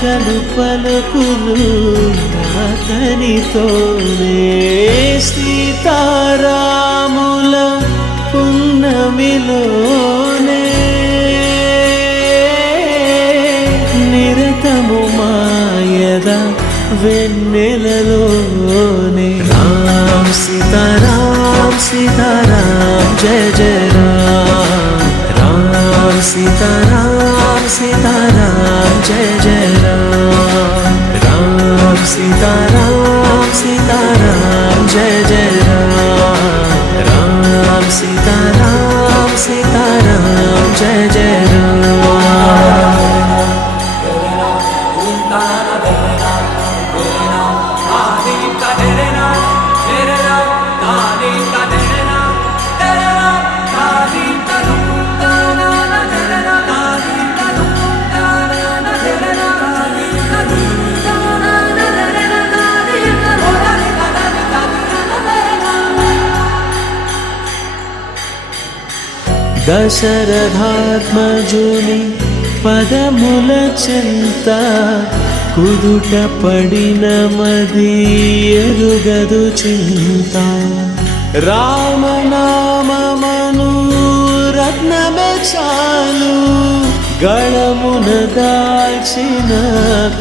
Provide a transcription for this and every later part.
పలకలు పలుకులు అతనితోనే సీతారాముల పున్నమిలోనే నిరతము మాయద వెన్నెలలోనే రామ్ సీతారాం సీతారాం జయ జయ రామ్ రామ్ సీతారాం సీతారాం జయ జయ రామ్ రామ్ సీతారాం సీతారాం జయ జయ రామ్ రామ్ సీతారాం సీతారాం జయ జయ దశరథాత్మజుని పదముల చెంత కుదుట పడిన మది ఎరుగదు చింత రామనామమను రత్నమే చాలు గళమున దాల్చిన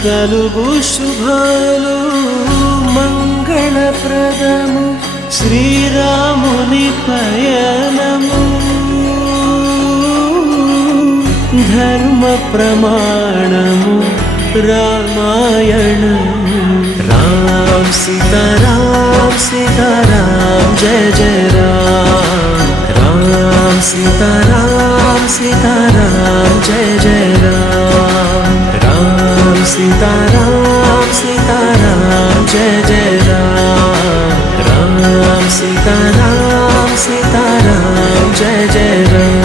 కలుగు శుభాలు మంగళప్రదము శ్రీరాముని పయనము ధర్మ ప్రమాణము రామాయణము రామ్ సీతారాం సీతారాం జయ జయ రామ్ రామ్ సీతారాం సీతారాం జయ జయ రామ్ రామ్ సీతారాం సీతారాం జయ జయ రామ్ రామ్ సీతారాం సీతారాం జయ జయ రామ్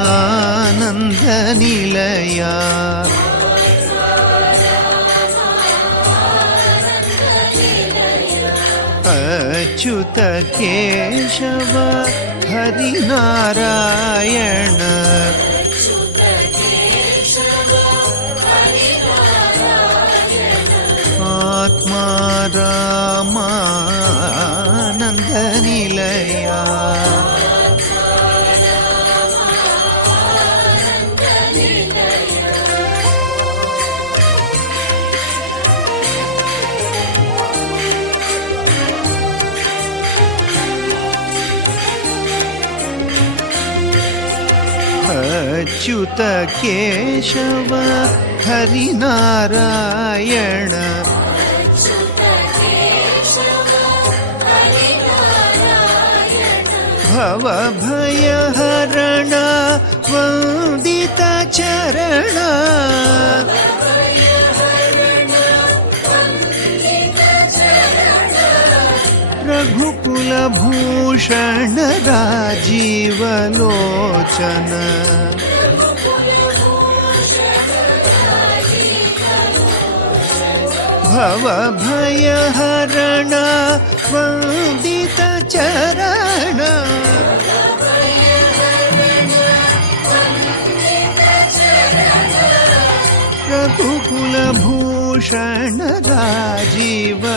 రామానంద నిలయా అచ్యుత కేశవ హరినారాయణ ఆత్మా రామానంద నిలయా అచ్యుత కేశవ హరినారాయణ భవభయహరణ వందిత చరణ రఘుకుల భూషణ రాజీవలోచన భవభయహరణ వందిత చరణ రఘుకుల భూషణ రాజీవలోచన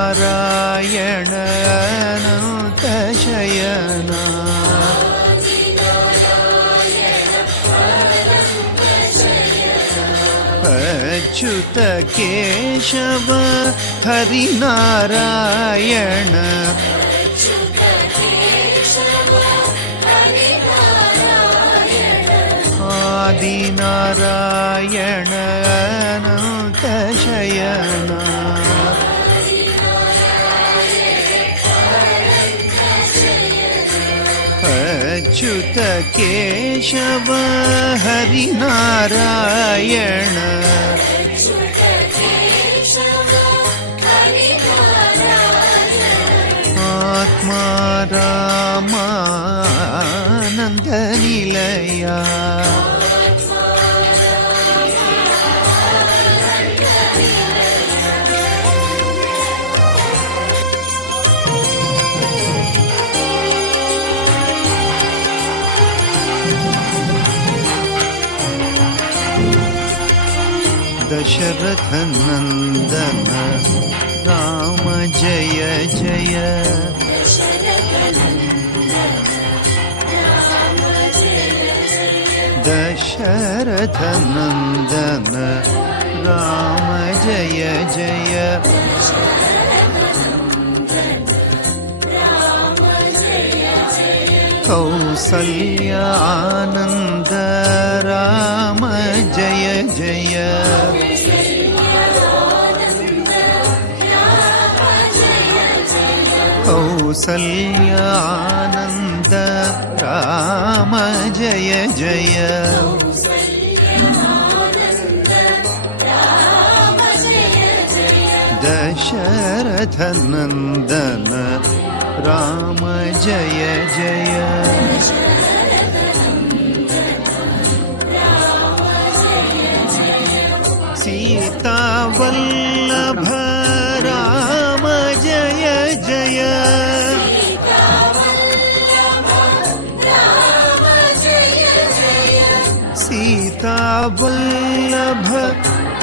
ఆదినారాయణ అనంత శయన అచ్యుత కేశవ హరినారాయణ ఆదినారాయణ हरिनारायण अनन्त शयना अच्युत केशव हरिनारायण आत्मा रामानन्द निलया दशरथ नंदन राम जय जय दशरथ नंदन राम जय जय कौसल्यानंद राम जय जय कौसल्यानंद राम जय जय दशरथ नंदन राम जय जय सीता वल्लभ राम जय जय सीता वल्लभ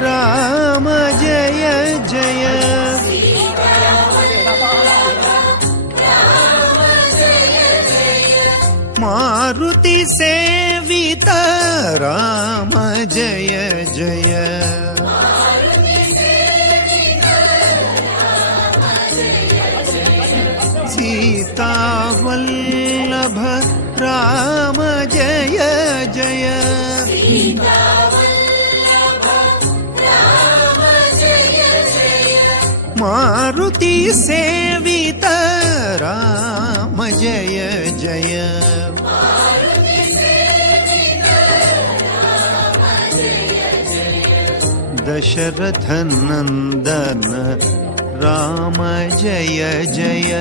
राम जय जय मारुति सेवित राम जय जय सीता वल्लभ राम जय जय मारुति सेवित राम जय जय दशरथ नंदन राम जय जय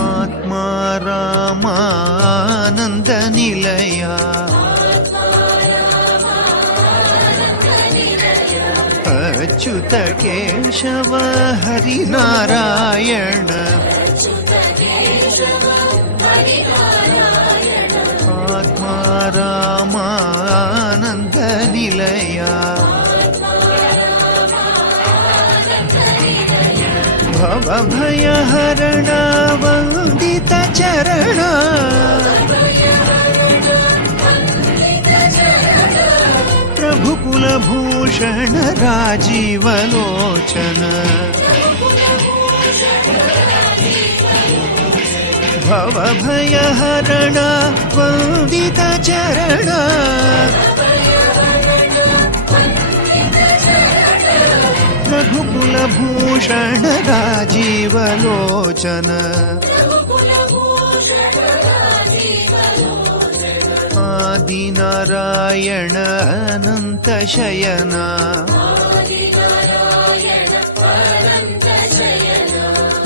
आत्मा रामानंद निलया अच्युत केशव हरिनारायण आत्मा रामानंद निलया भव भय हरण वंदित चरण प्रभु कुलभूषण राजीव लोचन भव भय हरण वंदित चरण रघुकुलभूषण राजीव लोचन आदिनारायण अनंत शयना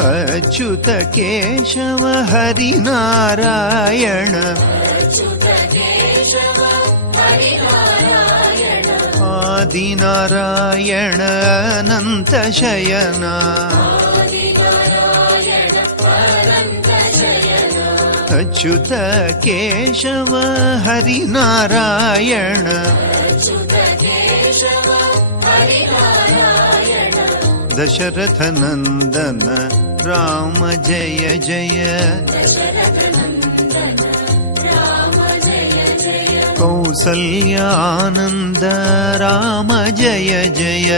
अच्युत केशव हरिनारायण आदिनारायण अनंत शयना अच्युत केशव हरिनारायण दशरथ नंदन राम जय जय कौसल्यानन्द राम जय जय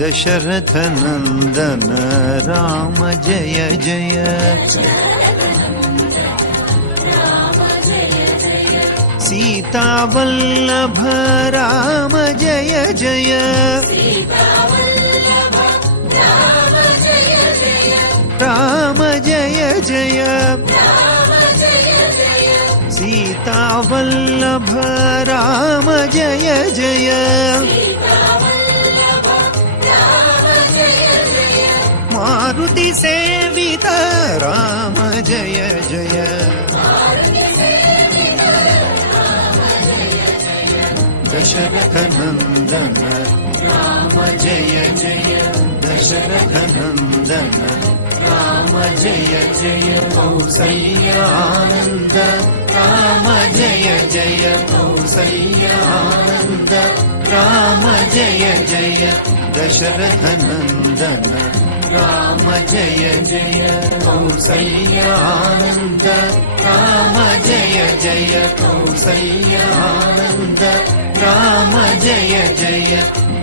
दशरथनन्दन राम जय जय सीतावल्लभ राम जय जय राम जय जय सीतावल्लभ राम जय जय मारुति सेवित राम जय जय दशरथनन्दन राम जय जय दशरथनन्दन राम जय जय कौसल्यानन्द राम जय जय कौसल्यानन्द राम जय जय दशरथनन्दन राम जय जय कौसल्यानन्द राम जय जय कौसल्यानन्द राम जय जय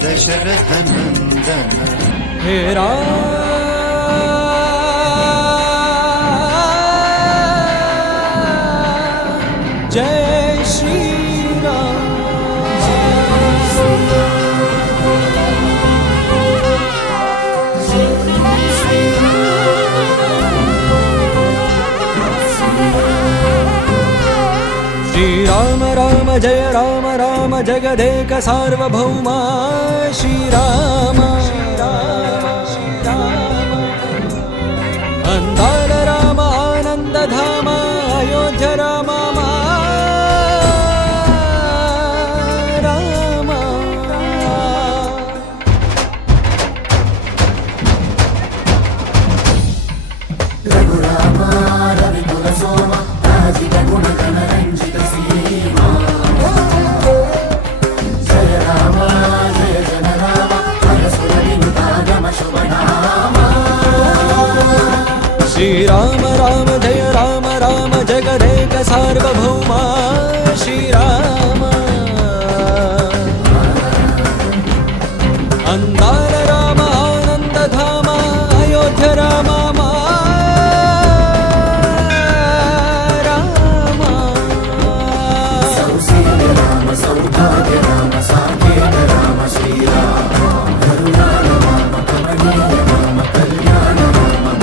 दशरथनन्दन हे जय श्री राम श्री राम राम जय राम राम जगदेक सार्वभौमा श्री राम अंदाल राम आनंद धाम अयोध्या राम श्री राम राम जय राम राम जगदेक सार्वभौमा श्री राम अंदाल राम आनंद धाम अयोध्या राम सौभाग्य राम साकेत राम श्री राम करुणाल राम कमनीय राम कल्याण राम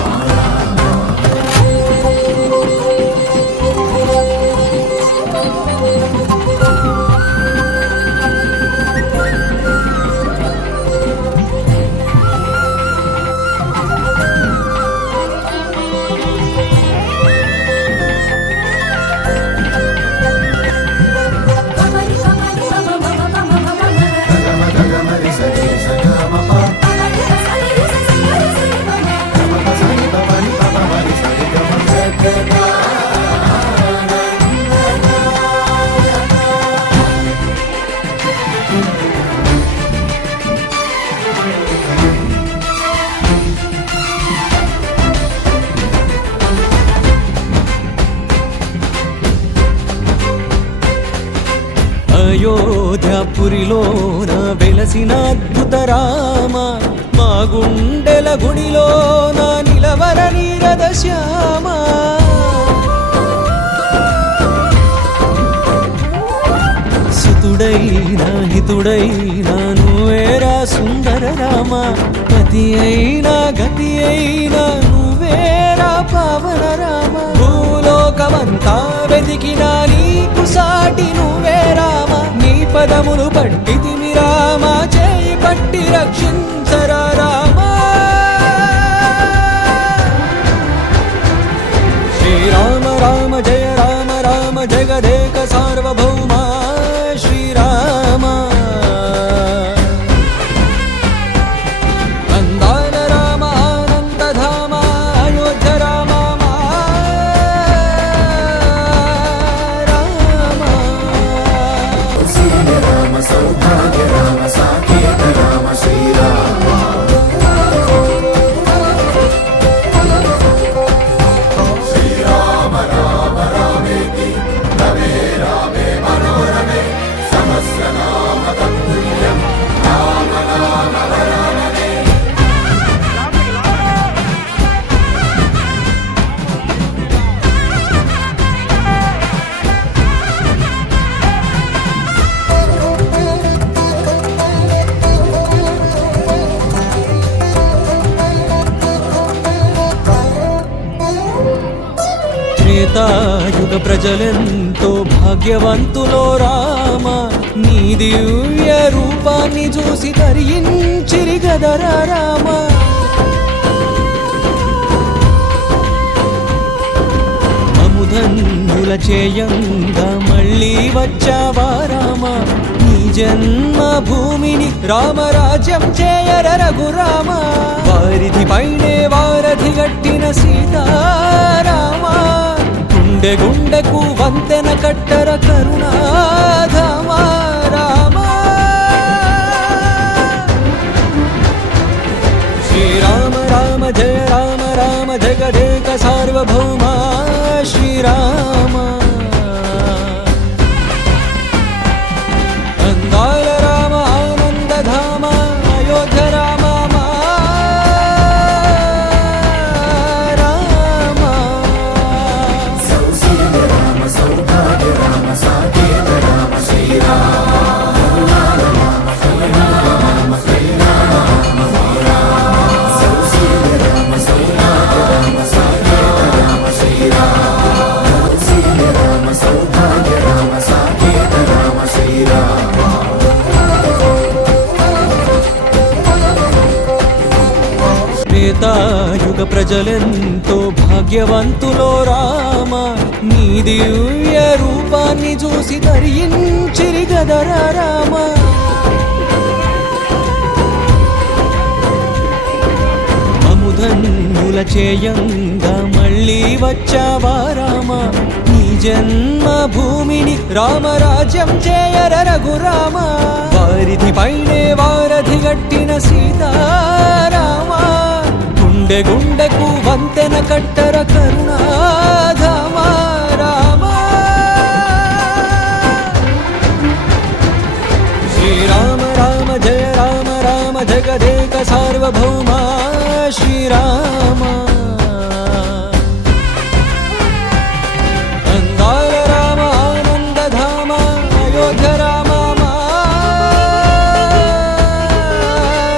అయోధ్యాపురిలోన వెలసిన అద్భుత రామ మా గుండెల గుడిలోన నిలవర నీరద శ్యామ సుతుడైన హితుడైన నువ్వేరా సుందర రామ పతి అయినా గతి అయినా నువ్వేరా పవన రామ భూలోకమంతా వెతికినా నీకు సాటి నువ్వే రామ నీ పదములు పట్టితిమి రామ చేయి పట్టి రక్షించరా రామ శ్రీరామ రామ జయ రామ రామ జగదేక సార్వభౌమా శ్రీరామ అందాల రామ ఆనంద ధామ అయోధ్య రామ सौभाग्य राम साकेत राम श्री राम ప్రజలెంతో భాగ్యవంతులో రామ, నీ దివ్య రూపాన్ని చూసి తరించిరి గదరా రామ. అముధన్యుల చేయంగా మళ్ళీ వచ్చావా రామ, నీ జన్మభూమిని రామరాజ్యం చేయర రఘురామ. వారిధి పైనే వారధి గట్టిన సీతారామ, గుండె గుండెకు వంతెన కట్టర కరుణాధామ రామ. శ్రీరామ రామ జయ రామ రామ జగదేక సార్వభౌమ శ్రీరామ. అందాల రామ ఆనందధామ అయోధ్య రామ మా రామ. సౌశీల రామ సౌభాగ్య రామ సాకేత రామ శ్రీరామ కరుణాల రామ కళ్యాణ రామ కళ్యాణ రామ. సౌశీల రామ సౌభాగ్య రామ సాకేత రామ శ్రీరామ సౌశీల రామ సౌభాగ్య రామ సాకేత రామ శ్రీరామ. త్రేతాయుగ ప్రజలెంతో భాగ్యవంతులో రామ, నీ దివ్య రూపాన్ని చూసి తరించిరి గదరా రామ. అముధన్యుల చేయంగా మళ్ళీ వచ్చావా రామ, నీ జన్మభూమిని రామరాజ్యం చేయర రఘురామ. వారిధి పైనే వారధి గట్టిన సీతారామ, గుండె గుండెకు వంతెన కట్టర కరుణాధామ రామ. శ్రీరామ రామ జయ రామ రామ జగదేక సార్వభౌమ శ్రీరామ. అందాల రామ ఆనందధామ అయోధ్య రామ మా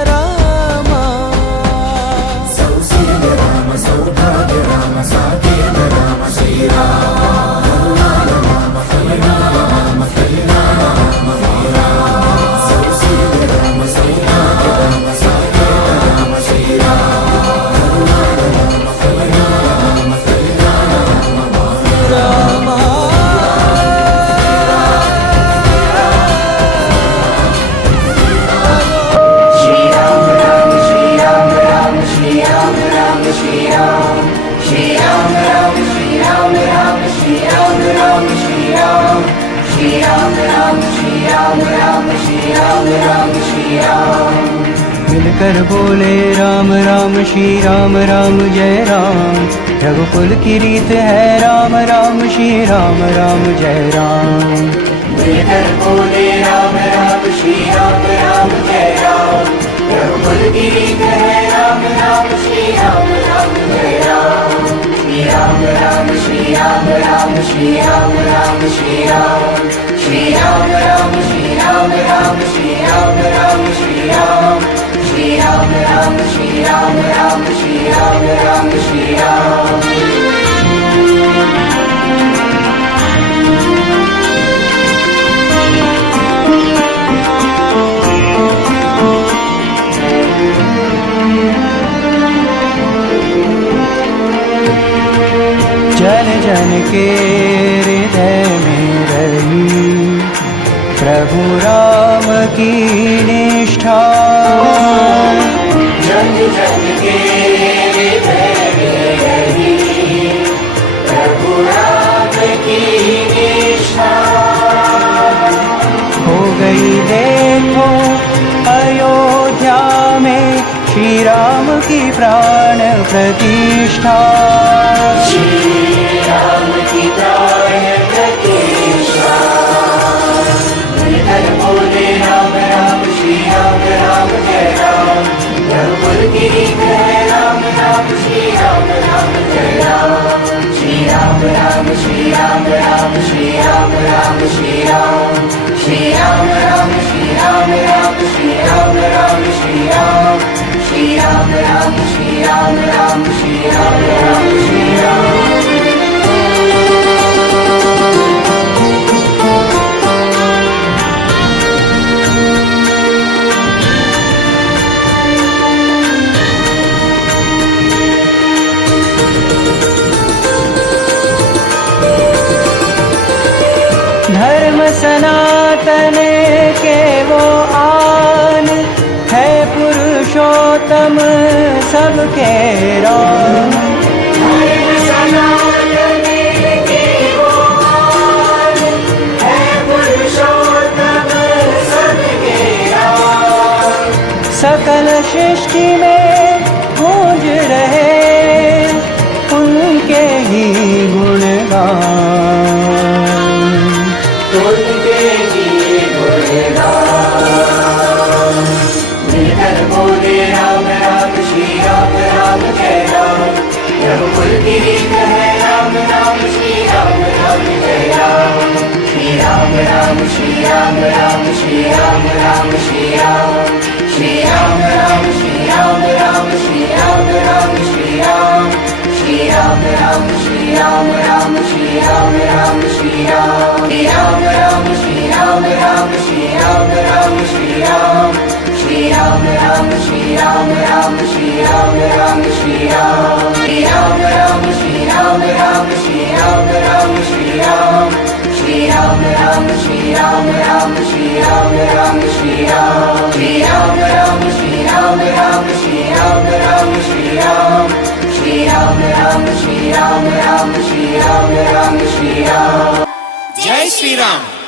రామ. సౌశీల రామ సౌభాగ్య రామ సాకేత రామ శ్రీరామ కరుణాల రామ కళ్యాణ రామ కళ్యాణ రామ. సౌశీల రామ సౌభాగ్య రామ సాకేత రామ శ్రీరామ కరుణాల రామ కళ్యాణ రామ కళ్యాణ రామ. मिलकर बोले राम राम श्री राम राम जय राम। रघुकुल की रीत है राम राम श्री राम राम जय राम। मिलकर बोले राम राम श्री राम राम जय राम। रघुकुल की रीत है राम राम श्री राम राम जय राम। श्री राम राम श्री राम राम श्री राम राम श्री राम। श्री राम राम श्री राम राम श्री राम राम श्री राम। श्री राम राम श्री राम राम श्री राम राम श्री राम। जन जन के हृदय में रही प्रभु राम की निष्ठा। जन जन के हृदय में रही प्रभु राम की निष्ठा। हो गई देखो अयोध्या में श्री राम की प्राण प्रतिष्ठा। श्री राम की प्राण प्रतिष्ठा। मिलकर बोले राम राम श्री राम राम जय राम। रघुकुल की रीत है राम राम श्री राम राम जय राम। श्री राम राम श्री राम राम श्री राम राम श्री राम। श्री राम राम श्री राम राम श्री राम राम श्री राम। श्री राम राम श्री राम राम श्री राम राम श्री राम। सनातन के वो आन है पुरुषोत्तम सबके राम। सकल सृष्टि में गूंज रहे उनके ही गुणगान। उनके ही गुणगान। मिलकर बोले राम राम श्री राम राम जय राम। रघुकुल की रीत है राम राम श्री राम राम जय राम। श्री राम राम श्री राम राम श्री राम राम श्री राम। श्री राम राम श्री राम राम श्री राम राम श्री राम। श्री राम राम श्री राम राम श्री राम राम श्री राम। श्री राम राम श्री राम राम श्री राम राम श्री राम। श्री राम राम श्री राम राम श्री राम राम श्री राम। श्री राम राम श्री राम राम श्री राम राम श्री राम। श्री राम राम श्री राम राम श्री राम राम श्री राम। श्री राम राम श्री राम राम श्री राम राम श्री राम। श्री राम राम श्री राम राम श्री राम राम श्री राम। जय श्री राम।